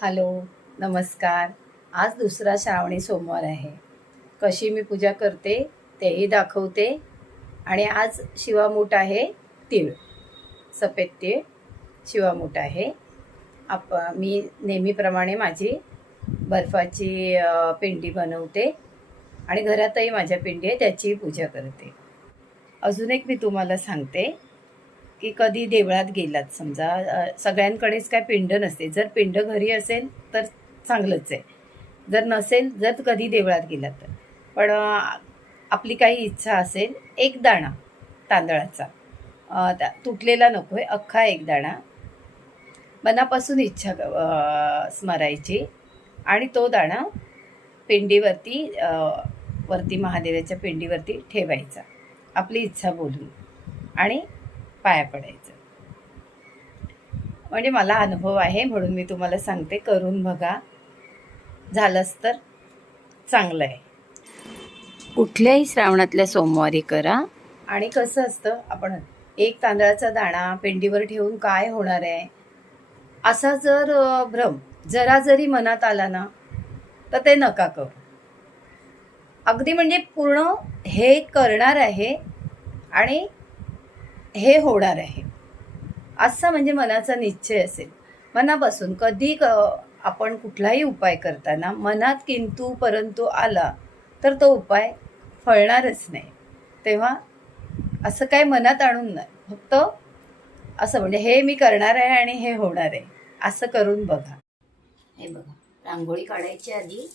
Hello, नमस्कार. आज दुसरा श्रावणी सोमवार आहे. कशी मी पूजा करते तेही दाखवते. आणि आज शिवामूठ आहे तीळ, सफेद तीळ शिवामूठ आहे. मी नेहमीप्रमाणे माझी बर्फाची पिंडी बनवते आणि घरातही माझ्या पिंडी आहे त्याची पूजा करते. अजून एक मी तुम्हाला सांगते की कधी देवळात गेलात समजा, सगळ्यांकडेच काय पिंड नसते. जर पिंड घरी असेल तर चांगलंच आहे, जर नसेल, जर कधी देवळात गेलात तर. पण आपली काही इच्छा असेल, एक दाणा तांदळाचा, तुटलेला नको आहे, अख्खा एक दाणा मनापासून इच्छा स्मरायची आणि तो दाणा पिंडीवरती, वरती महादेवाच्या पिंडीवरती ठेवायचा, आपली इच्छा बोलून, आणि पाया पडायचं. म्हणजे मला अनुभव आहे म्हणून मी तुम्हाला सांगते, करून बघा, झालंच तर चांगलं आहे. कुठल्याही श्रावणातल्या सोमवारी करा. आणि कसं असतं, आपण एक तांदळाचा दाणा पिंडीवर ठेवून काय होणार आहे असा जर भ्रम जरा जरी मनात आला ना, तर ते नका करू. अगदी म्हणजे पूर्ण हे करणार आहे आणि हे होणार आहे असं म्हणजे मनाचा निश्चय असेल, मनापासून. कधी आपण कुठलाही उपाय करताना मनात किंतु परंतु आला तर तो उपाय फळणारच नाही. तेव्हा असं काय मनात आणून नाही, फक्त असं म्हणजे हे मी करणार आहे आणि हे होणार आहे असं करून बघा. हे बघा, रांगोळी काढायची आधी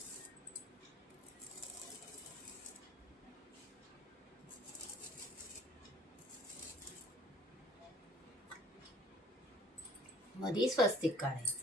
मध्ये स्वस्तिक काढायचं.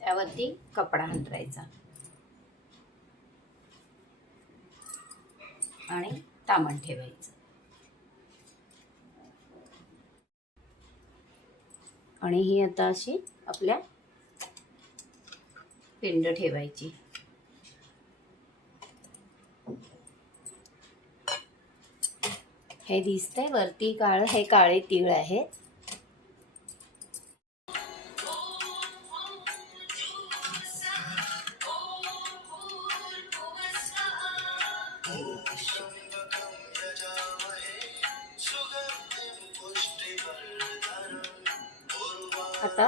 त्यावरती कपडा अंथरायचा आणि तामण ठेवायचं. आणि ही आता अशी आपल्या पिंड ठेवायची. हे दिसतंय वरती काळ, हे काळे तीळ आहेत. आता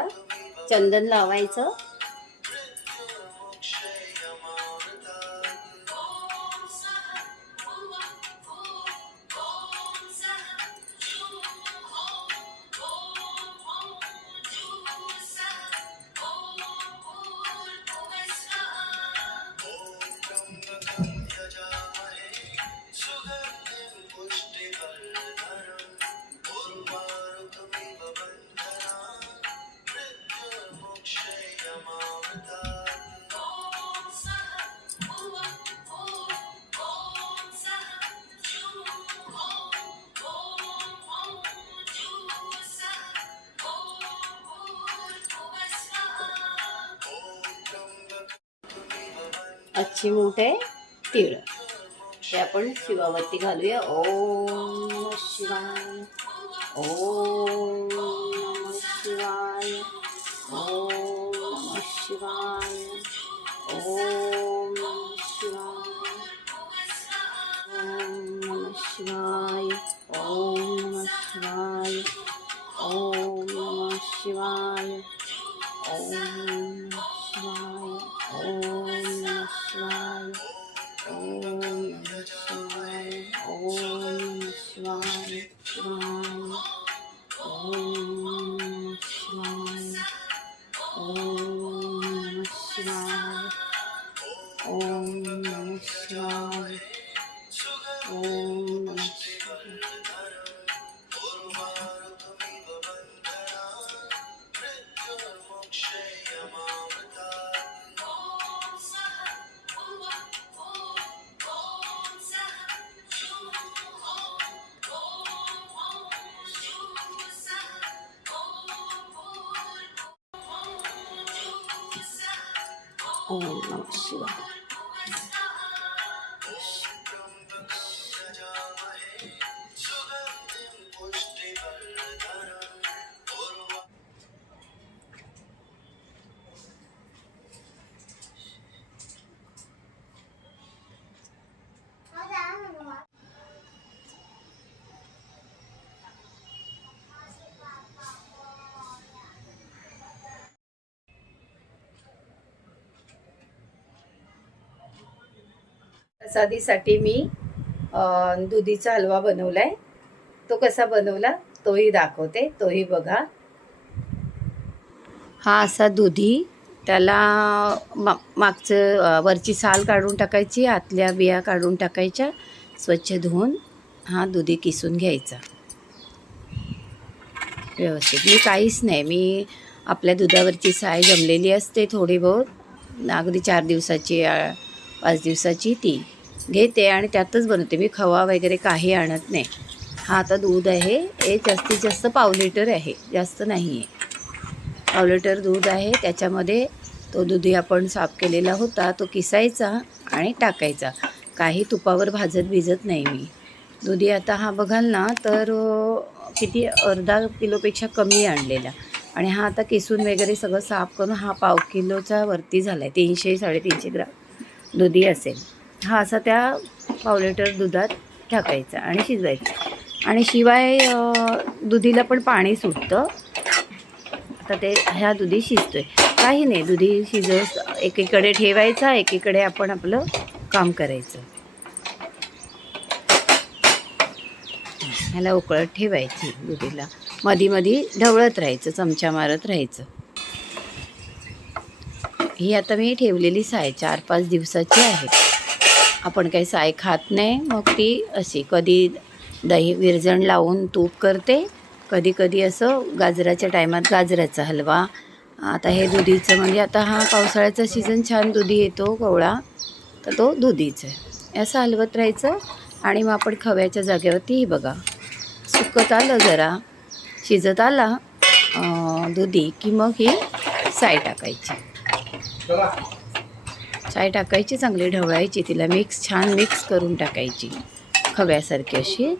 चंदन लावायचं. अच्छी मूठ आहे तीळ, ते आपण शिवावरती घालूया. ओम नमः शिवाय, ओम नमः शिवाय, ओम नमः शिवाय, ओम नमः शिवाय, ओम नमः शिवाय, ओम नमः शिवाय, ओम नमः शिवाय, ओम शिवाय, ओम नमः शिवाय, ओम नमः शिवाय, ओम नमः शिवाय, ओम नमः शिवाय, ओम नमः शिवाय, ओम नमः शिवाय. ओम नमः शिवाय. प्रसादीसाठी मी दुधीचा हलवा बनवलाय. तो कसा बनवला तोही दाखवते, तोही बघा. हा असा दुधी, त्याला मागचं वरची साल काढून टाकायची, आतल्या बिया काढून टाकायच्या, स्वच्छ धुवून हा दुधी किसून घ्यायचा व्यवस्थित. मी काहीच नाही, मी आपल्या दुधावरची साय जमलेली असते थोडी बहुत, अगदी 4 दिवसाची 5 दिवसाची, ती घेते आणि त्यातच बनवते. मी खवा वगैरे काही आणत नाही. हा आता दूध आहे, हे जास्तीत जास्त पाव लिटर आहे, जास्त नाही आहे. पाव लिटर दूध आहे. त्याच्यामध्ये तो दुधी आपण साफ केलेला होता तो किसायचा आणि टाकायचा. काही तुपावर भिजत नाही मी दुधी. आता हा बघाल ना तर किती अर्धा किलोपेक्षा कमी आणलेला. आणि हा आता किसून वगैरे सगळं साफ करून हा पाव किलोचा वरती झाला आहे. 300-350 ग्राम दुधी असेल. हा असा त्या पाव लिटर दुधात टाकायचा आणि शिजवायचा. आणि शिवाय दुधीला पण पाणी सुटतं. आता ते ह्या दुधी शिजतोय, काही नाही, दुधी एकीकडे ठेवायचा, एकीकडे आपण आपलं काम करायचं. ह्याला उकळत ठेवायची दुधीला, मधी मधी ढवळत राहायचं, चमचा मारत राहायचं. ही आता मी ठेवलेली साय 4-5 दिवसाची आहे. आपण काही साय खात नाही, मग ती अशी कधी दही विरजण लावून तूप करते, कधी कधी असं गाजराच्या टायमात गाजराचा हलवा. आता हे दुधीचं, म्हणजे आता हा पावसाळ्याचा सीझन, छान दुधी येतो कोवळा, तर तो दुधीचं आहे. असं हलवत राहायचं. आणि मग आपण खव्याच्या जागेवरती बघा सुकत आलं, जरा शिजत आला दुधी, की मग ही साय टाकायची. साय टाकायची, चांगली ढवळायची, तिला छान मिक्स करून टाकायची खव्यासारखी अशी.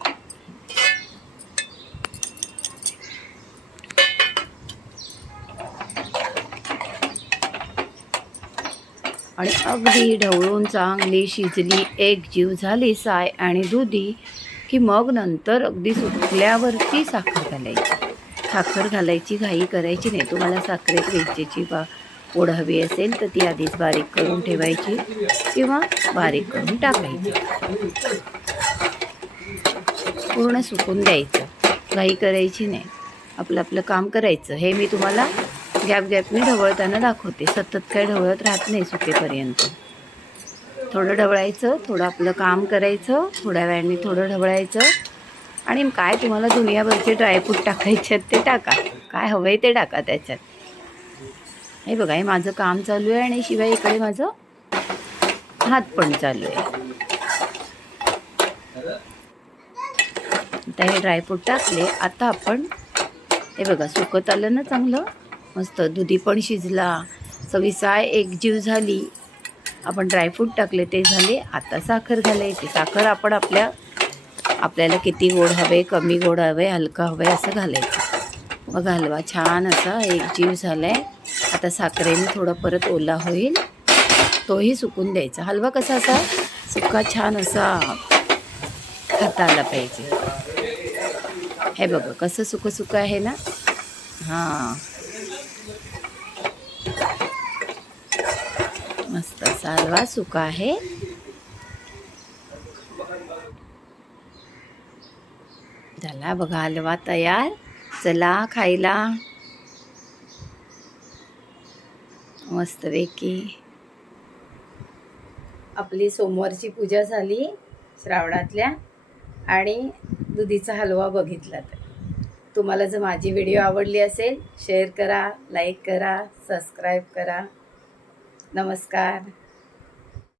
आणि अगदी ढवळून चांगली शिजली, एकजीव झाली साय आणि दुधी, की मग नंतर अगदी सुकल्यावरती साखर घालायची. साखर घालायची घाई करायची नाही. तुम्हाला साखरेत वेलचीची पूड हवी असेल तर ती आधीच बारीक करून ठेवायची किंवा बारीक करून टाकायची. पूर्ण सुकून द्यायचं, घाई करायची नाही, आपलं आपलं काम करायचं. हे मी तुम्हाला गॅपने ढवळताना दाखवते. सतत काय ढवळत राहत नाही सुकेपर्यंत. थोडं ढवळायचं, थोडं आपलं काम करायचं, थोड्या वेळाने थोडं ढवळायचं. आणि काय तुम्हाला दुनियाभरचे ड्रायफ्रूट टाकायचे आहेत ते टाका, काय हवं आहे ते टाका त्याच्यात. हे बघा, हे माझं काम चालू आहे आणि शिवाय इकडे माझं हात पण चालू आहे. आता हे ड्रायफ्रूट टाकले. आता आपण हे बघा सुकत आलं ना चांगलं मस्त, दुधी पण शिजला, सगळी साय एकजीव झाली, आपण ड्रायफ्रूट टाकले ते झाले. आता साखर घालायची. साखर आपण आपल्याला किती गोड हवे, कमी गोड हवे, हलका हवे असं घालायचं. मग हलवा छान असा एकजीव झाला आहे. आता साखरेने थोडा परत ओला होईल, तोही सुकून द्यायचा. हलवा कसा असा सुका छान असा खाता आला पाहिजे. हे बघा कसं सुकं सुकं आहे ना. हां, मस्त असा हलवा सुका आहे. झाला बघा हलवा तयार. चला खायला. मस्तपैकी आपली सोमवारची पूजा झाली श्रावणातल्या, आणि दुधीचा हलवा बघितला. तर तुम्हाला जर माझी व्हिडिओ आवडली असेल, शेअर करा, लाईक करा, सबस्क्राईब करा. नमस्कार.